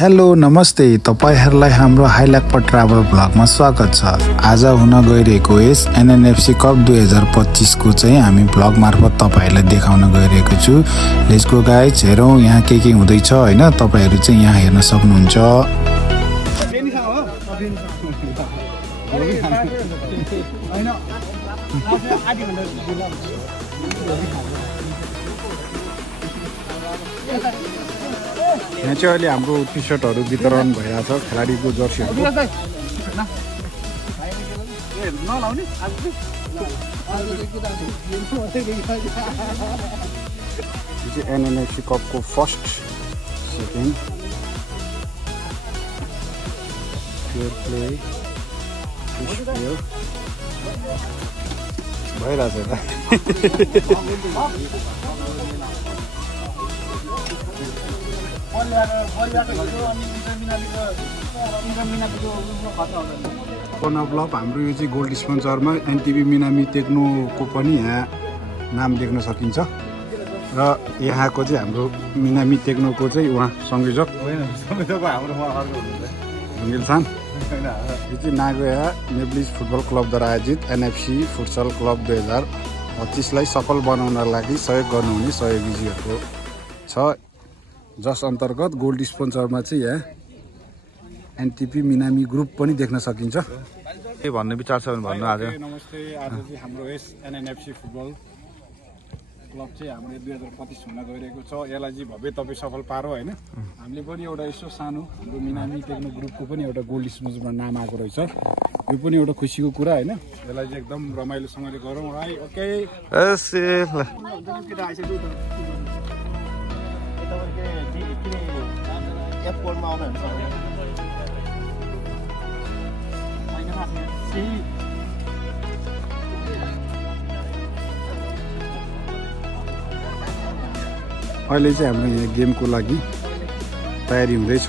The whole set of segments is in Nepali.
हेलो नमस्ते तपाईहरुलाई हाम्रो हाइलाइट ट्राभल ब्लगमा स्वागत छ। आज हुन गइरहेको यस एनएनएफसी कप 2025 को चाहिँ हामी ब्लग मार्फत तपाईहरुलाई देखाउन गइरहेको छु। लेट्स गो गाइज, हेरौं यहाँ के हुँदैछ हैन। तपाईहरु चाहिँ यहाँ हेर्न सक्नुहुन्छ। यहाँ चाहिँ अहिले हाम्रो टी सर्टहरू वितरण भइरहेछ, खेलाडीको जर्सीहरू। यो चाहिँ एनएनएफसी कपको फर्स्ट सेकेन्ड प्योर प्ले भइरहेछ ब्लग हाम्रो। यो चाहिँ गोल्ड स्पोन्सरमा एनटिभी मिनामी टेक्नोको पनि यहाँ नाम देख्न सकिन्छ। र यहाँको चाहिँ हाम्रो मिनामी टेक्नोको चाहिँ उहाँ संयोजक ढुङ्गेलसान। यो चाहिँ नागोया नेब्लिज फुटबल क्लबद्वारा आयोजित एनएफसी फुटसल क्लब 2025 लाई सफल बनाउनका लागि सहयोग गर्नुहुने सहयोगीहरूको छ, जस अन्तर्गत गोल्ड स्पोन्सरमा चाहिँ यहाँ एनटिपी मिनामी ग्रुप पनि देख्न सकिन्छ। के भन्ने विचार छ भने भन्नु। आज नमस्ते, आज चाहिँ हाम्रो यस एनएनएफसी फुटबल क्लब चाहिँ हाम्रो 2025 हुन गइरहेको छ। यसलाई चाहिँ भव्य तपाईँ सफल पारो होइन। हामीले पनि एउटा यसो सानो हाम्रो मिनामी टेक्नो ग्रुपको पनि एउटा गोल्ड स्पोन्सरमा नाम आएको रहेछ। यो पनि एउटा खुसीको कुरा होइन। यसलाई चाहिँ एकदम रमाइलोसँगले गरौँ है। ओके अहिले चाहिँ हाम्रो यहाँ गेमको लागि तयारी हुँदैछ।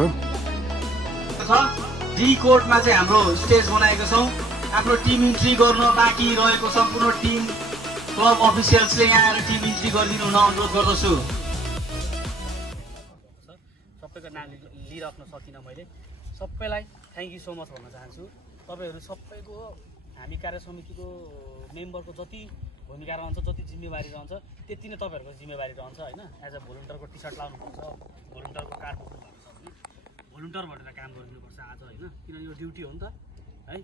डी कोर्टमा चाहिँ हाम्रो स्टेज बनाएको छौँ। आफ्नो टिम इन्ट्री गर्न बाँकी रहेको सम्पूर्ण टिम क्लब अफिसियल्सले यहाँ आएर टिम इन्ट्री गरिदिनु हुन अनुरोध गर्दछु। सबैको नाम लिइराख्न सकिनँ मैले। सबैलाई थ्याङ्क यू सो मच भन्न चाहन्छु। तपाईँहरू सबैको हामी कार्य समितिको मेम्बरको जति भूमिका रहन्छ, जति जिम्मेवारी रहन्छ, त्यति नै तपाईँहरूको जिम्मेवारी रहन्छ होइन। एज अ भोलिन्टियरको टी सर्ट लाउनुपर्छ, भोलिन्टियरको कार्ड बोक्नु भएको छ भने भोलिन्टियर भनेर काम गरिदिनुपर्छ आज होइन। किनभने यो ड्युटी हो नि त है।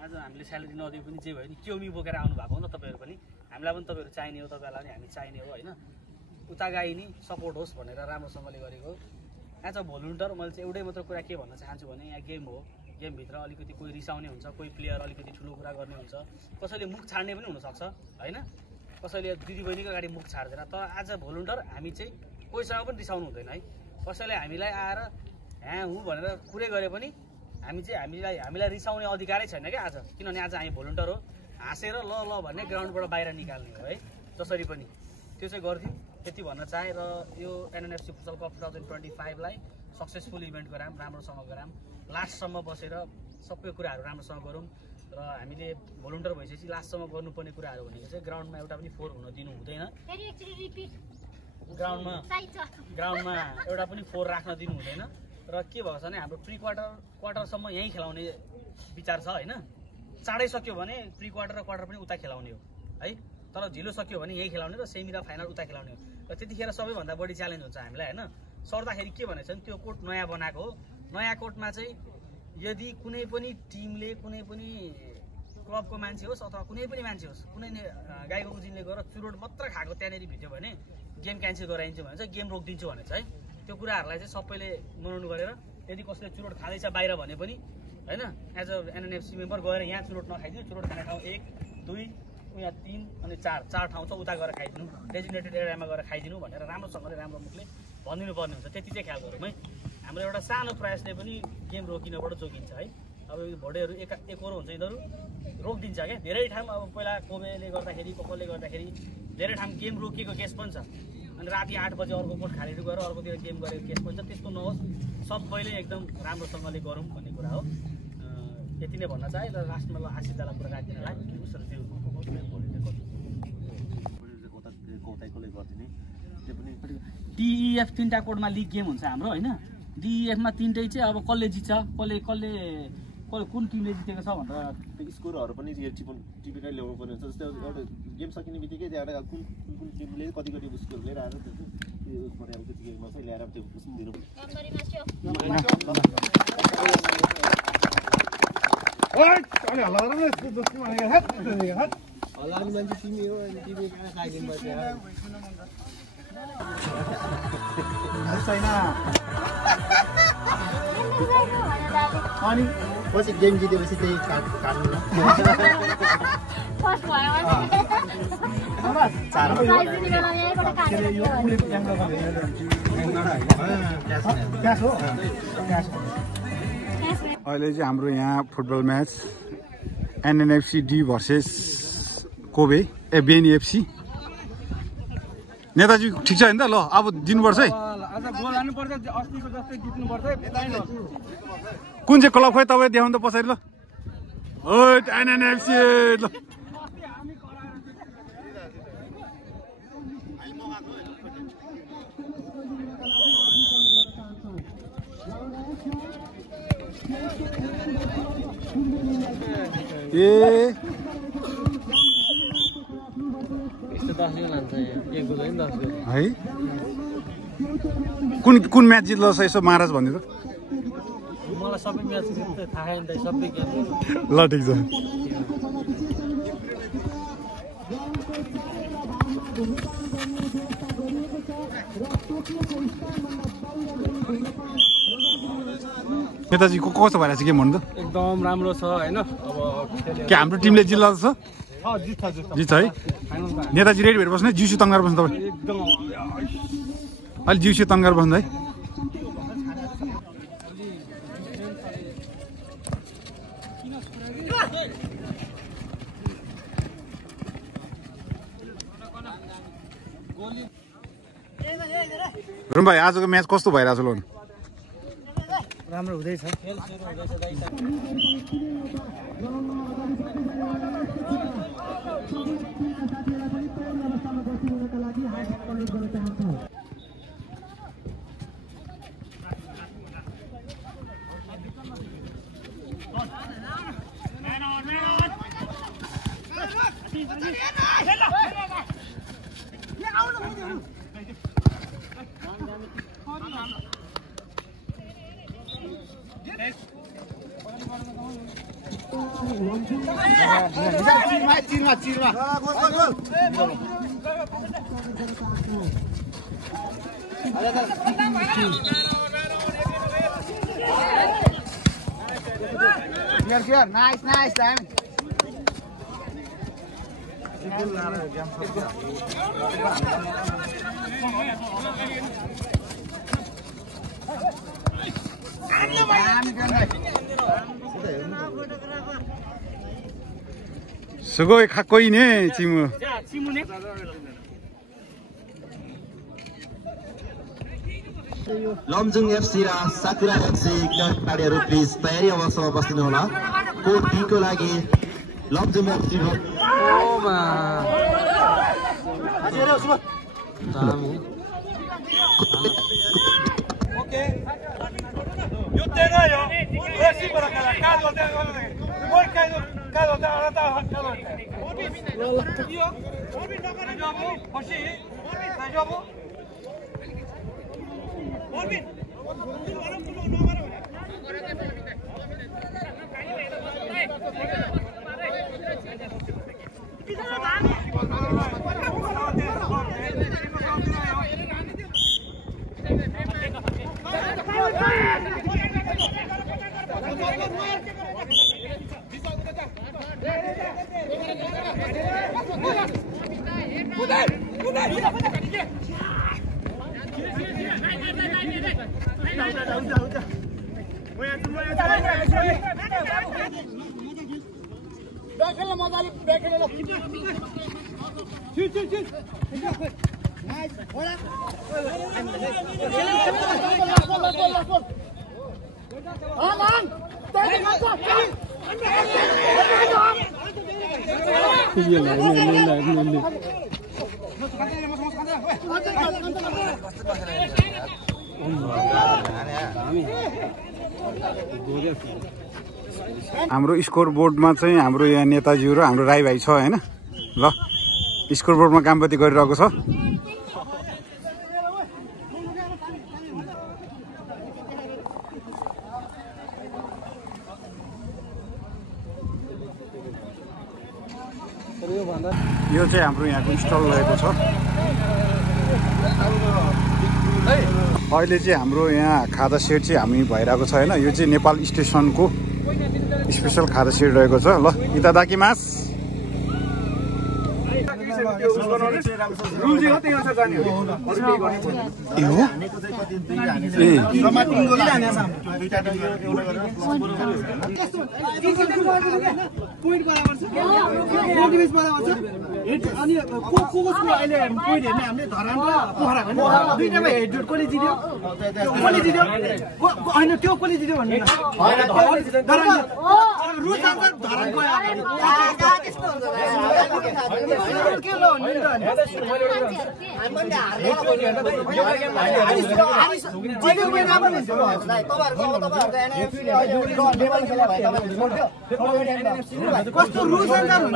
आज हामीले स्यालेरी नदिए पनि जे भयो नि क्योमी बोकेर आउनु भएको हो नि त तपाईँहरू पनि। हामीलाई पनि तपाईँहरू चाहिने हो, तपाईँहरूलाई पनि हामी चाहिने हो होइन। उता गए नि सपोर्ट होस् भनेर राम्रोसँगले गरेको। एज अ भोलिन्टियर मैले चाहिँ एउटै मात्र कुरा के भन्न चाहन्छु भने यहाँ गेम हो, गेमभित्र अलिकति कोही रिसाउने हुन्छ, कोही प्लेयर अलिकति ठुलो कुरा गर्ने हुन्छ, कसैले मुख छाड्ने पनि हुनसक्छ होइन। कसैले दिदीबहिनीको अगाडि मुख छाड्दैन। तर आज भोलिन्टियर हामी चाहिँ कोहीसँग पनि रिसाउनु हुँदैन है। कसैले हामीलाई आएर हाँ हुँ भनेर कुरै गरे पनि हामी चाहिँ हामीलाई रिसाउने अधिकारै छैन क्या आज। किनभने आज हामी भोलिन्टियर हो, हाँसेर ल ल भन्ने ग्राउन्डबाट बाहिर निकाल्ने हो है। जसरी पनि त्यो चाहिँ गर्थ्यौँ, त्यति भन्न चाहेँ। र यो एनएनएफसी फुटबल कप 2025 लाई सक्सेसफुल इभेन्ट गराऊँ, राम्रोसँग गराऊँ, लास्टसम्म बसेर सबै कुराहरू राम्रोसँग गरौँ। र हामीले भोलिन्टियर भइसकेपछि लास्टसम्म गर्नुपर्ने कुराहरू भनेको चाहिँ ग्राउन्डमा एउटा पनि फोहोर हुन दिनु हुँदैन। ग्राउन्डमा एउटा पनि फोहोर राख्न दिनु हुँदैन। र के भएको छ भने हाम्रो प्री क्वार्टरसम्म यहीँ खेलाउने विचार छ होइन। चाँडै सक्यो भने प्री क्वार्टर र क्वार्टर पनि उता खेलाउने हो है। तर ढिलो सक्यो भने यहीँ खेलाउने र सेमी र फाइनल उता खेलाउने हो। र त्यतिखेर सबैभन्दा बढी च्यालेन्ज हुन्छ हामीलाई होइन। सर्दाखेरि के भनेको छ भने त्यो कोर्ट नयाँ बनाएको हो। नयाँ कोर्टमा चाहिँ यदि कुनै पनि टिमले, कुनै पनि क्लबको मान्छे होस् अथवा कुनै पनि मान्छे होस्, कुनै गाईको उजिनले गएर चुरोट मात्र खाएको त्यहाँनिर भिड्यो भने गेम क्यान्सल गराइन्छ भने चाहिँ गेम रोकिदिन्छु भनेको छ है। त्यो कुराहरूलाई चाहिँ सबैले मनोनु गरेर यदि कसैले चुरोट खाँदैछ बाहिर भने पनि होइन, एज अ एनएनएफसी मेम्बर गएर यहाँ चुरोट नखाइदिनु। चुरोट खाने ठाउँ 1, 2, यहाँ 3 अनि 4 ठाउँ छ, उता गएर खाइदिनु, डेजिग्नेटेड एरियामा गएर खाइदिनु भनेर राम्रोसँगले राम्रो मुखले भनिदिनु पर्ने हुन्छ। त्यति चाहिँ ख्याल गरौँ है। हाम्रो एउटा सानो प्रयासले पनि गेम रोकिनबाट जोगिन्छ है। अब यो भोटेहरू एकहोरो हुन्छ, यिनीहरू रोकिदिन्छ क्या धेरै ठाउँ। अब पहिला कोवेले गर्दाखेरि, कसले गर्दाखेरि धेरै ठाउँ गेम रोकिएको केस पनि छ। अनि राति 8 बजे अर्को कोर्ट खाली गएर अर्कोतिर गेम गरेको केस पनि छ। त्यस्तो नहोस्, सबैले एकदम राम्रोसँगले गरौँ भन्ने कुरा हो। यति नै भन्न चाहे। र लास्टमा ल आशिष दालाई कुरा राखिदिनलाई टिइएफ 3टा कोडमा लिग गेम हुन्छ हाम्रो होइन। डिएफमा 3टै चाहिँ अब कसले जित्छ कसले कुन टिमले जितेको छ भनेर स्कोरहरू पनि टिपिकल ल्याउनु पर्ने हुन्छ जस्तै एउटा गेम सकिने बित्तिकै त्यहाँबाट कुन टिमले कति स्कोर लिएर आएर त्यो गेममा चाहिँ ल्याएर त्यो दिनु अनि पछि गेम जितेपछि त्यही काट्नु अहिले चाहिँ हाम्रो यहाँ football match NNFC D versus कोबे बेएनएफसी नेताजी ठिक छ होइन त ल अब दिनुपर्छ है कुन चाहिँ क्लब खोइ तपाईँ देखाउनु त पछाडि ल एनएनएफसी ल ए है कुन म्याच जित्लो छ यसो महाराज भनिदिनु मलाई सबै म्याच थाहा छैन त सबै गेम ल ठिक छ नेताजी कस्तो भइरहेछ गेम भन्नु त एकदम राम्रो छ हैन अब के हाम्रो टिमले जिल्ला छ जित्छ है नेताजी रेडी भएर बस्नु है जिउसु तन्गार बस्नु तपाईँ एकदम अलि जिउसु तन्गार बस्नु है रुम भाइ आजको म्याच कस्तो भइरहेछ ल राम्रो हुँदैछ चिरमा नाइस टाइम सुगोय खाकोइ ने चिमु लमजुङ एफसी र साकुरा एफसी खेलाडीहरू प्लिज तयारी अवस्थामा बस्दिनु होला कोड डी को लागि लमजुङ एफसी हाम्रो स्कोर बोर्डमा चाहिँ हाम्रो यहाँ नेताज्यू र हाम्रो राई भाइ छ हैन ल स्कोर बोर्डमा काम पनि गरिरहेको छ यो चाहिँ हाम्रो यहाँको स्टल रहेको छ अहिले चाहिँ हाम्रो यहाँ खाजा सेट चाहिँ हामी भइरहेको छ हैन यो चाहिँ नेपाल स्टेसनको स्पेशल खाजा सेट रहेको छ ल इतादाकिमास कस्तो रुल्स अनुसार हुन्छ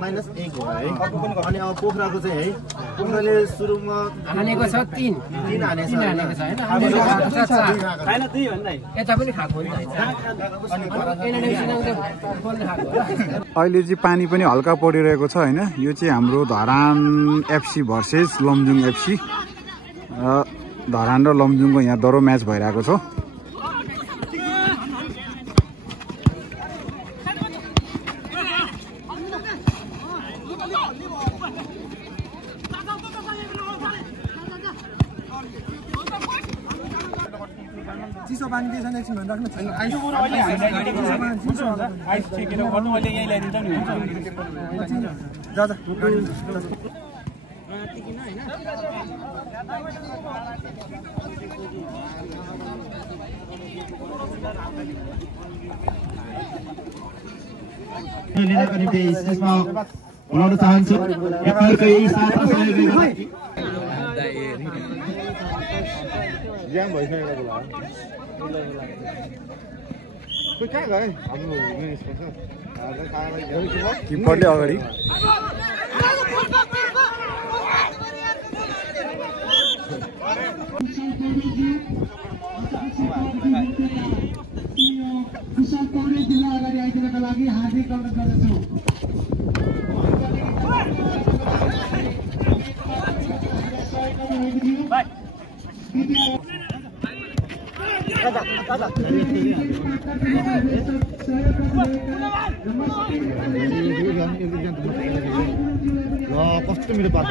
माइनस 1 हो है अनि अब पोखराको चाहिँ है पोखराले सुरुमा हानेको छ 3 हानेको छ हैन हैन 2 भन्दै यता पनि खाएको नि अहिले चाहिँ पानी पनि हल्का परिरहेको छ हैन यो चाहिँ हाम्रो Dharan FC versus Lamjung FC Dharan र लमजुङको यहाँ दरो म्याच भइरहेको छ चिसो पानी के छैन एकछिन भन्न राख्नु छैन आइस आइस चेकेर गर्नु मैले यही ल्याइदिन्छ नि हुन्छ जा जा लिनको निम्ति स्टेजमा बोलाउन चाहन्छु यहाँहरुकै साथ सहयोग ज्याम भइसकेको होला कोही कहाँ गए हाम्रो मेन स्पोन्सर किपरले अगाडि कुशल पौडेल जिल्ला अगाडि आइदिनका लागि हार्दिक अनुरोध गर्दछु कस्तो मिठो पार्छ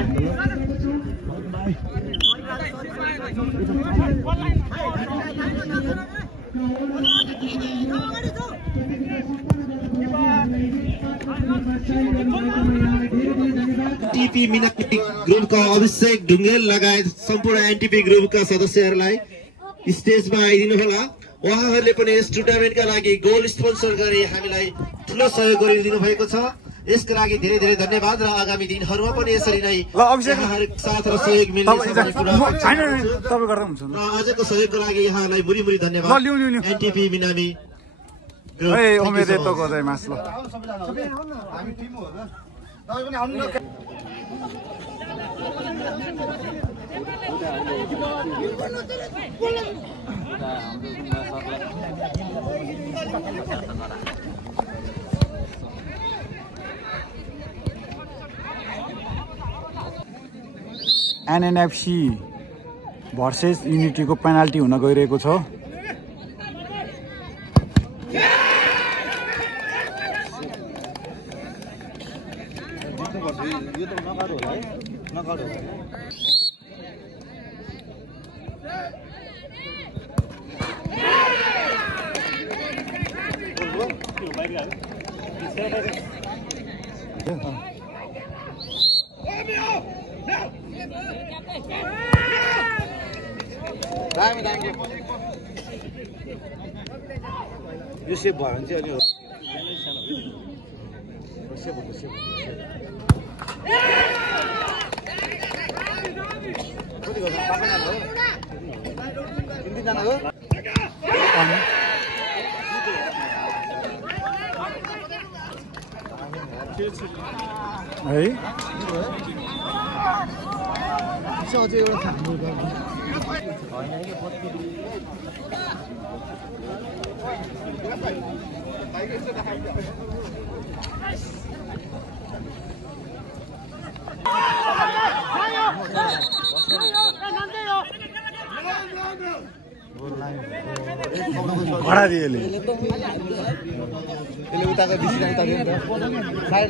एनटीपी मिनामी ग्रुपका अभिषेक ढुङ्गेल लगायत सम्पूर्ण एनटीपी ग्रुपका सदस्यहरूलाई स्टेजमा आइदिनु होला उहाँहरूले पनि यस टुर्नामेन्टका लागि गोल स्पोन्सर गरी हामीलाई ठुलो सहयोग गरिदिनु भएको छ यसका लागि धेरै धेरै धन्यवाद र आगामी दिनहरुमा पनि यसरी नै यहाँहरुको साथ र सहयोग मिल्ने र आजको सहयोगको लागि यहाँलाई मुरी मुरी धन्यवाद एनटीपी मिनामी एनएनएफसी भर्सेस युनिटीको पेनाल्टी हुन गइरहेको छ यो त नकाउट होला है नकाउट होला यो सेप भयो भने चाहिँ अनि सेप कति गर्छ पाखा हो 3 जना हो है अझै एउटा थाम्नु भडा दिएले त्यसले उताको डिसिजन तर्यो नि त साइड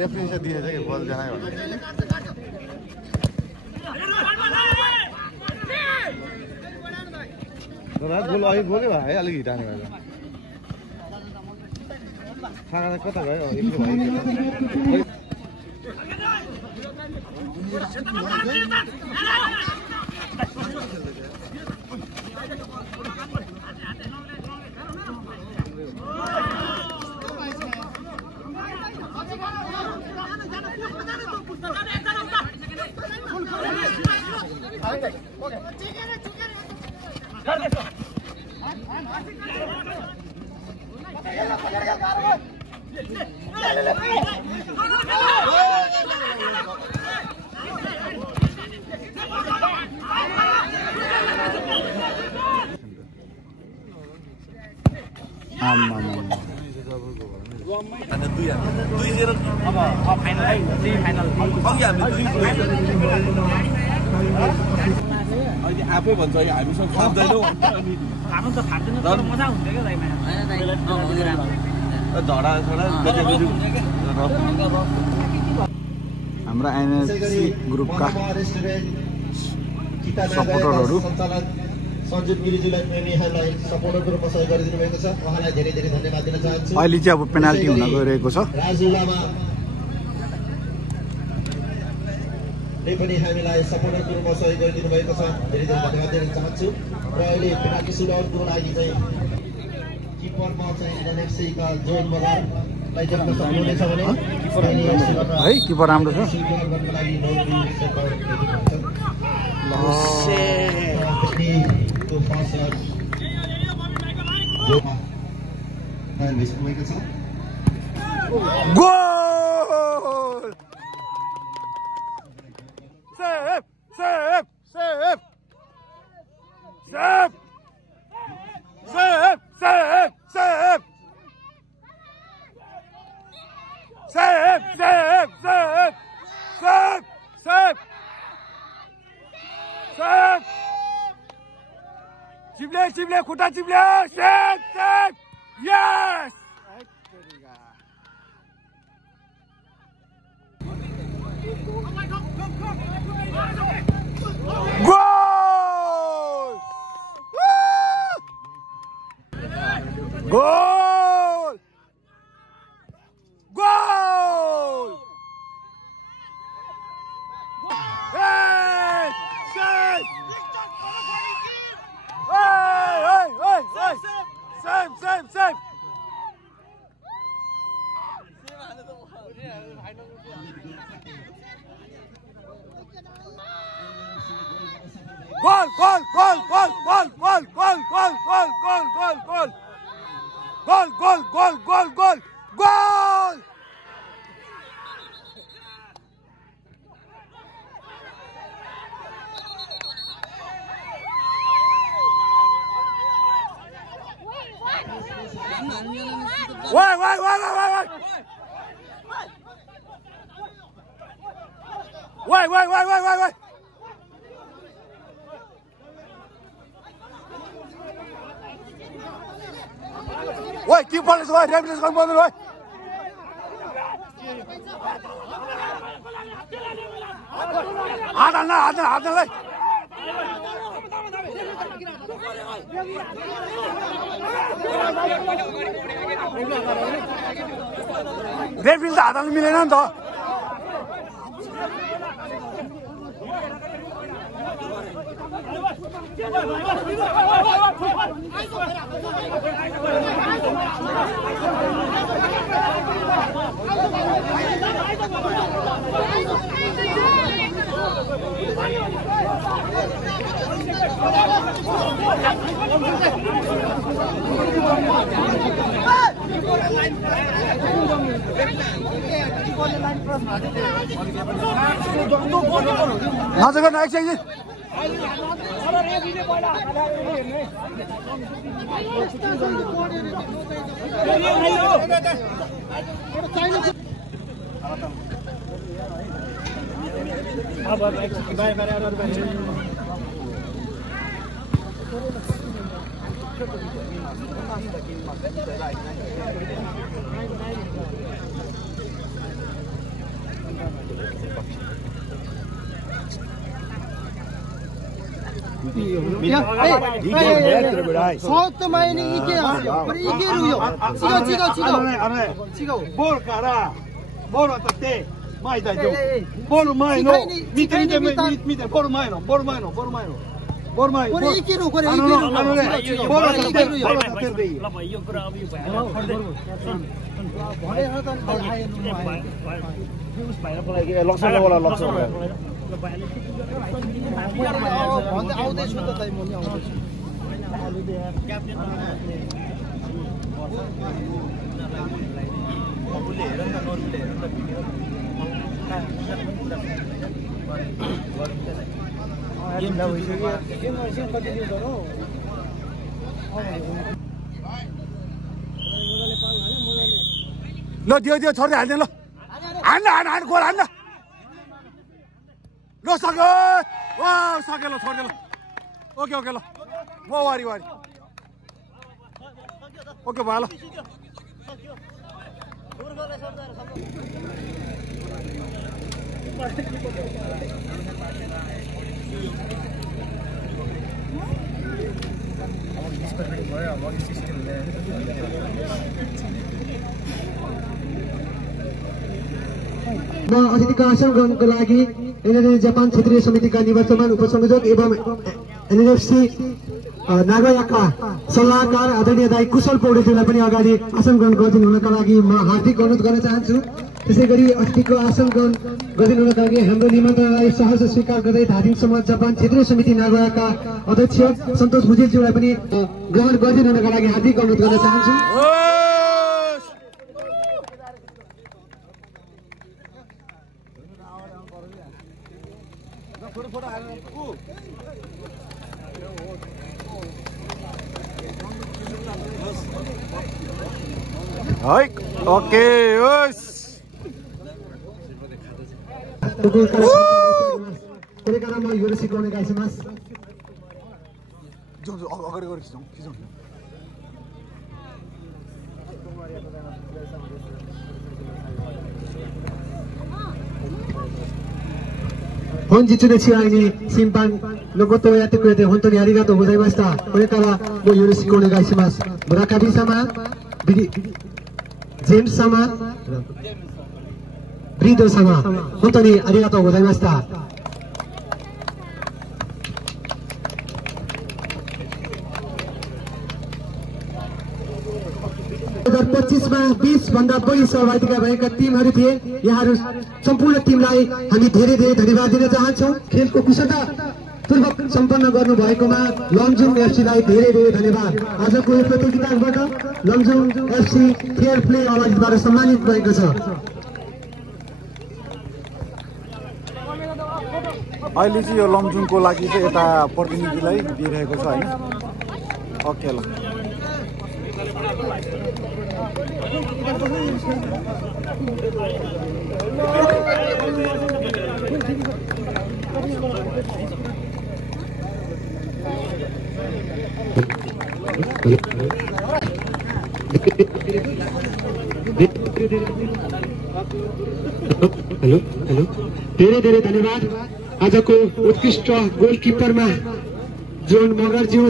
रेफरेन्स दिएछ कि बल जनायो भने गोल अघि गोलै भयो है अलिक हिटाने भयो खाना कता गयो एक्लै भयो आफै भन्छ हामीसँग खाँदैनौ खानु त खाँदैन तर मजा हुन्छ क्या दाइमा झडा हाम्रा एनएफसी ग्रुपका सपोर्टरहरू सञ्जीव गिरिजीलाई पनि हामीलाई सपोर्टको रूपमा सहयोग गरिदिनु भएको छ उहाँलाई धेरै धेरै धन्यवाद दिन चाहन्छु अहिले चाहिँ अब पेनाल्टी हुन गइरहेको छ राजु लामा ले पनि हामीलाई सपोर्टको रूपमा सहयोग गरिदिनु भएको छ धेरै धेरै धन्यवाद दिन चाहन्छु र अहिले पेनाल्टी सुटआउटको लागि चाहिँ किपरमा चाहिँ एनएफसी का जोन मगरलाई जब सक्नुहुनेछ भने है किपर राम्रो छ गर्नको लागि to Foster. Goal! Save! Save! Save! Save! Save! Save! Save! Save! Save! Save! Save! Save! Save! Chible, खुट्टा चिप्ले, save, save, yes! Goal! Goal! Goal! Save, save. Goal! Wait. Wait, keep on this way. Referee is going to go. हात हाल्नलाई रेफरी त हात हाल्नु मिलेन नि त नजर गर्न एकछिन आउँदैछु त म नि आउँदैछु ल दियो छोड्दै हाल्दैन ल हान्न गोल हान्न ल सक्यो सक्यो ल छोड्दै ल ओके ल म वारी ओके भयो ल म अतिथिको आसन ग्रहणको लागि एनएनएफ जापान क्षेत्रीय समितिका निवर्तमान उपसंयोजक एवं एनएनएफसी नागयाका सल्लाहकार आदरणीय दाई कुशल पौडेलज्यूलाई पनि अगाडि आसन ग्रहण गरिदिनु हुनका लागि म हार्दिक अनुरोध गर्न चाहन्छु। त्यसै गरी अतिथिको आसन ग्रहण गरिदिनु हुनका लागि हाम्रो निमन्त्रणालाई सहर्ष स्वीकार गर्दै धादिङ समाज जापान क्षेत्रीय समिति नागयाका अध्यक्ष सन्तोष भुजेलज्यूलाई पनि ग्रहण गरिदिनु हुनका लागि हार्दिक अनुरोध गर्न चाहन्छु।はいओकेよしこれからもよろしくお願いします。上手上がり上がり本日の試合に審判のことをやってくれて本当にありがとうございました。これからもよろしくお願いします。村上様、ジェームス様、ブリード様、本当にありがとうございました。2025 मा 20 भन्दा बढी सहभागिता भएका टिमहरू थिए। यहाँहरू सम्पूर्ण टिमलाई हामी धेरै धेरै धन्यवाद दिन चाहन्छौँ। खेलको कुशलतापूर्वक सम्पन्न गर्नु भएकोमा लमजुङ एफसीलाई धेरै धेरै धन्यवाद। आजको यो प्रतियोगिताबाट लमजुङ एफसी फेयर प्ले अवार्डबाट सम्मानित भएको छ। अहिले चाहिँ यो लमजुङको लागि चाहिँ यता प्रतिनिधिलाई दिइरहेको छ हैन। ओके ल हेलो हेलो धेरै धेरै धन्यवाद आजको उत्कृष्ट गोलकिपरमा जोन मगरज्यू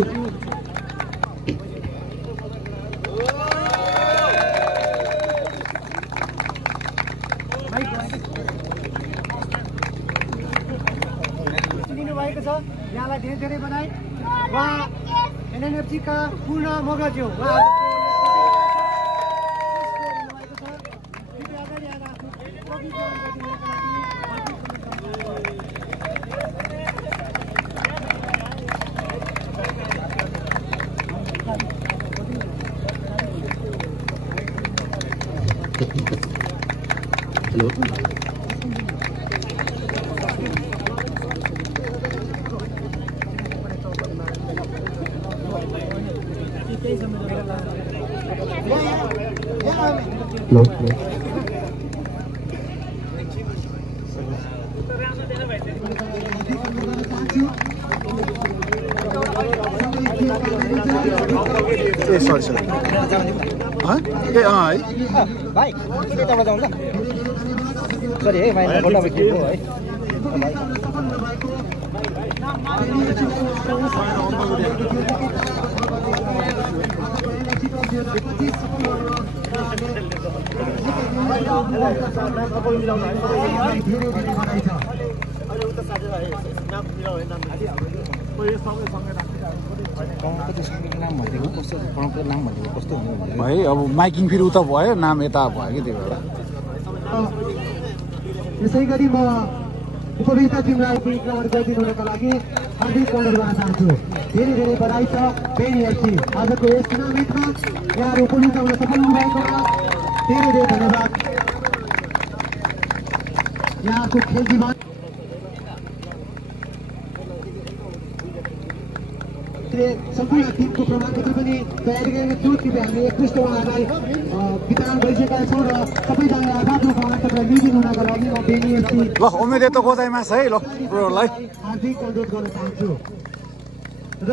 दिनुभएको छ। यहाँलाई धेरै धेरै बधाई। उहाँ एनएनएफसी का पूर्ण मगरज्यू हेलो ए सरी सरी ए है भाइ के यताबाट जाउँ ल सरी है माइन्ड फोटो अब के हो है भाइ अब माइकिङ फेरि उता भयो नाम यता भयो कि त्यही भएर यसै गरी म उपभोक्ता टिमलाई ग्रहण गरिदिनुका लागि हार्दिक अनुरोध गर्न चाहन्छु। धेरै धेरै बधाई छ पेनिएफसी आजको यस टुर्नामेन्टमा यहाँहरू उपभोक्ता हुन सफल हुनुभएकोमा धेरै धेरै धन्यवाद। यहाँको खेल जीवन सम्पूर्ण टिमको प्रमाणपत्र पनि तयारी गरेका छौँ। कृपया हामी एकपृष्ठ उहाँहरूलाई वितरण गरिसकेका छौँ र सबैजनाले आफ्नो प्रमाणपत्र लिइदिनु हुनका लागि म पेनिएफसी ल उमेर त गोदाइमास है ल प्रोलाई हार्दिक अनुरोध गर्न चाहन्छु र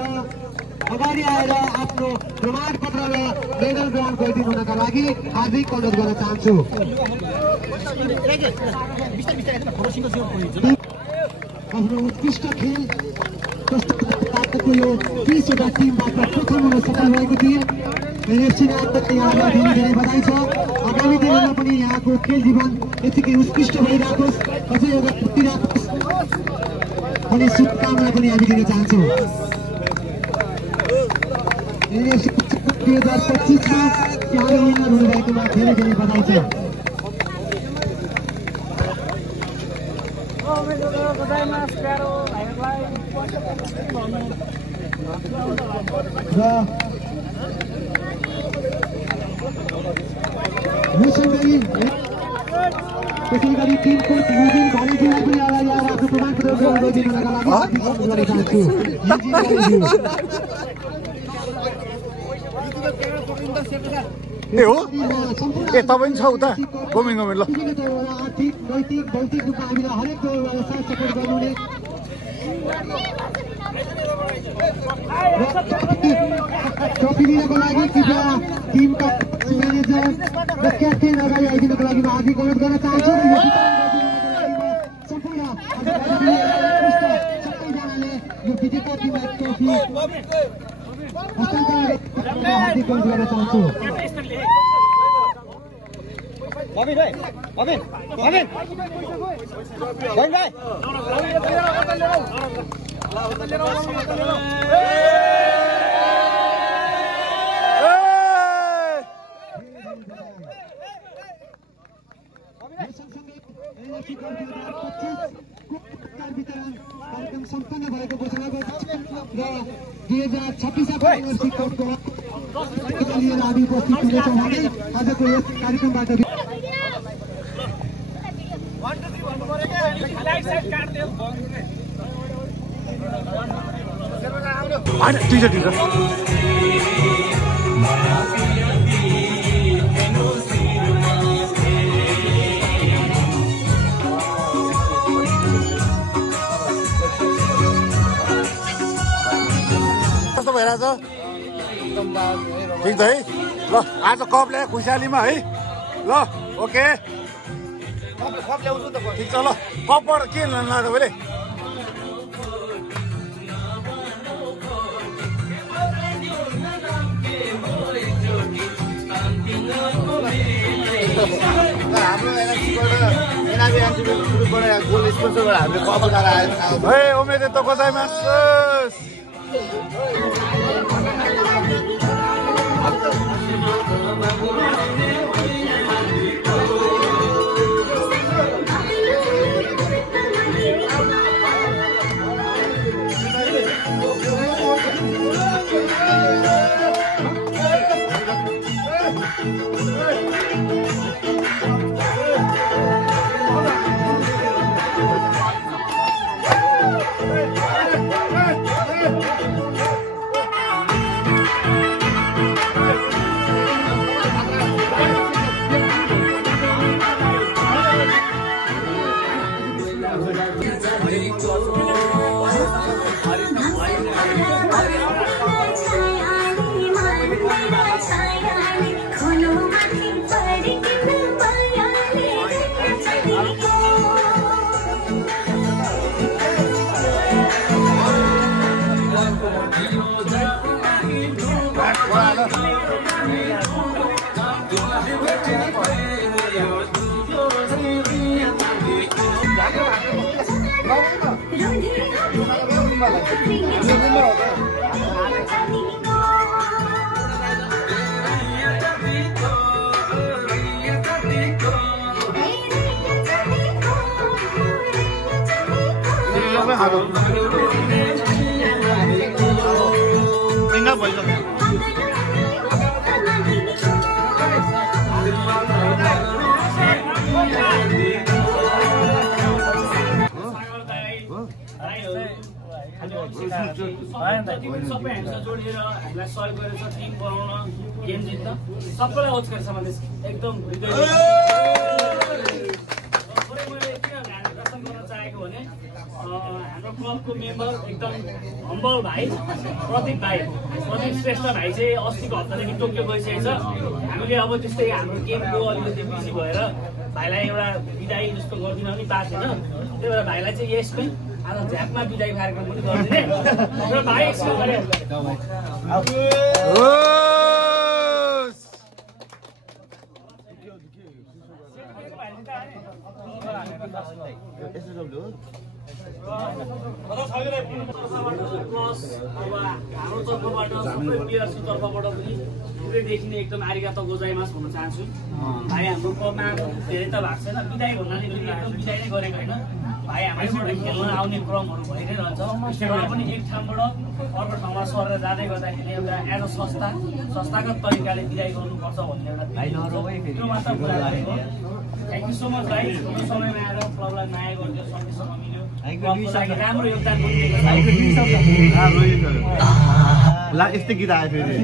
अगाडि आएर आफ्नो प्रमाणपत्र र मेडल ग्रहण गरिदिनु हुनका लागि हार्दिक अनुरोध गर्न चाहन्छु। आफ्नो उत्कृष्ट खेल प्रस्तुतको यो 30वटा टिमबाट प्रथम हुन सफल भएको थिए। एनएफसीले यहाँलाई धेरै धेरै बधाई छ। आगामी दिनमा पनि यहाँको खेल जीवन यतिकै उत्कृष्ट भइराखोस्, अझै एउटा फुटिराखोस् भन्ने शुभकामना पनि हामी दिन चाहन्छौँ। एनएफसी 2025मा यहाँले विनर हुनुभएकोमा धेरै धेरै बधाई छ। त्यसै गरी टिम कोच युजिन घरेजीलाई पनि अगाडि आएर आफ्नो प्रमाणपत्र ग्रहण गरिदिनुका लागि हार्दिक अनुरोध गर्न चाहन्छु। ए हो ए तपाईँ छ उता गोमिङ गोमिङ ल आर्थिक नैतिक भौतिक रूपमा हामीलाई हरेक साथ सपोर्ट गर्नुहुने ट्रफी लिनको लागि कृपया टिमका म्यानेजर र क्याप्टेन अगाडि आइदिनुको लागि म हार्दिक अनुरोध गर्न चाहन्छु। सबैजनाले यो विजेता टिमलाई ट्रफी हस्तान्तरण हार्दिक अनुरोध गर्न चाहन्छु। भाइ कार्यक्रम सम्पन्न भएको घोषणा गर्छ र 2026 एनएफसी कपको लिएर हामी उपस्थित हुनेछौँ भने आजको यस कार्यक्रमबाट कस्तो भइरहेछ ठिक छ है ल आज कप ल्यायो खुसियालीमा है ल ओके ठिक छ ल कपबाट के लानु तपाईँले उमेर त गोजाइमास सबै हामीसँग जोडिएर हामीलाई सहयोग गरेर टिम बनाउन गेम जित्न सबैलाई ओस्करसम्म एकदम मैले किन दर्शन गर्न चाहेको भने हाम्रो क्लबको मेम्बर एकदम हम्बल भाइ प्रतीक श्रेष्ठ भाइ चाहिँ अस्तिको हप्तादेखि टोकियो गइसकेको छ हामीले अब त्यस्तै हाम्रो गेमको अलिकति बिजी भएर भाइलाई एउटा बिदाई जस्तो गरिदिन पनि पाएको छैन त्यही भएर भाइलाई चाहिँ यसमै आज झ्यापमा बिदाई कार्यक्रम पनि गरिदिने र भाइ एकछिन गरे हाम्रो तर्फबाट सबै प्लेयर्सको तर्फबाट पनि पुरै देखिने एकदम आरिगातो गोजाइमास भन्न चाहन्छु भाइ हाम्रो क्लबमा धेरै त भएको छैन बिदाई भन्नाले एकदम बिदाई नै गरेको होइन भाइ हामीबाट खेल्न आउने क्रमहरू भइ नै रहन्छ तर पनि एक ठाउँबाट अर्को ठाउँमा सरेर जाँदै गर्दाखेरि एउटा एज अ संस्थागत तरिकाले बिदाई गर्नुपर्छ भन्ने एउटा त्यो मात्र कुरा गरेको थ्याङ्क यू सो मच भाइ यो समयमा आएर क्लबलाई माया गरिदियो सकेसम्म मिल्यो राम्रो योगदान यस्तै गीत आयो फेरि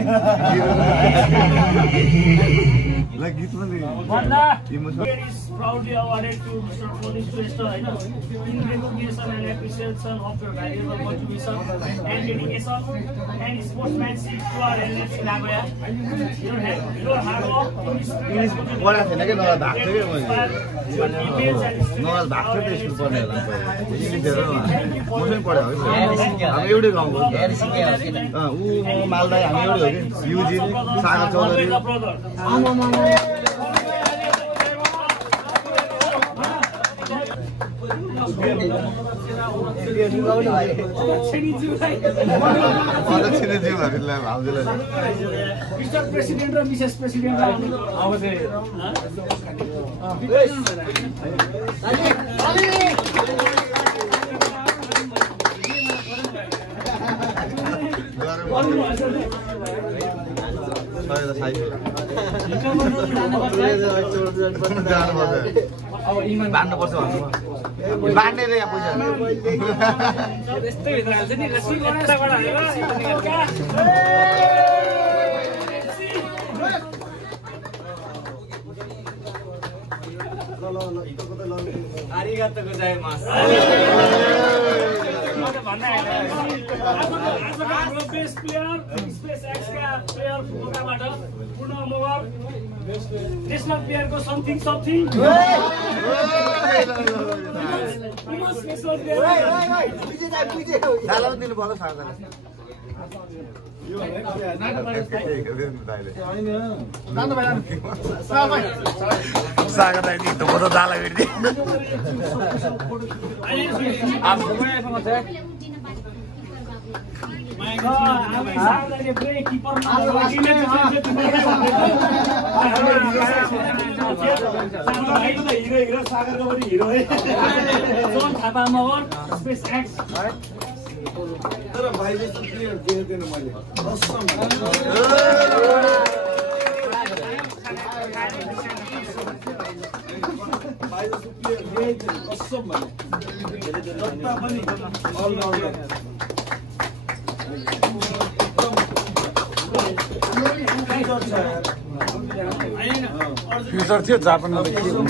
गीत पनि proudly awarded to Mr. Police Minister in recognition and appreciation of your valuable contribution and dedication and sportsmanship to our NFC Nagoya. Your hard work Malda हामी एउटै हो कि युजी Sagar Chaudhary Mr. President or Mrs. President बाँड्नुपर्छ बाँड्ने रे यहाँ पैसा आरिगातो गोजाइमास बेस्ट प्लेयर स्पेस एक्सका प्लेयर पूर्ण मगर नेसनल प्लेयरको something something national player Sagar दाइ धोको त जाला भेट्ने तर भाइ जस्तो प्लेयर देख्दैन मैले भाइ जस्तो प्लेयर देख्दैन कसम भने जता पनि अलराउन्डर फ्युचर थियो जापानमा के हुनु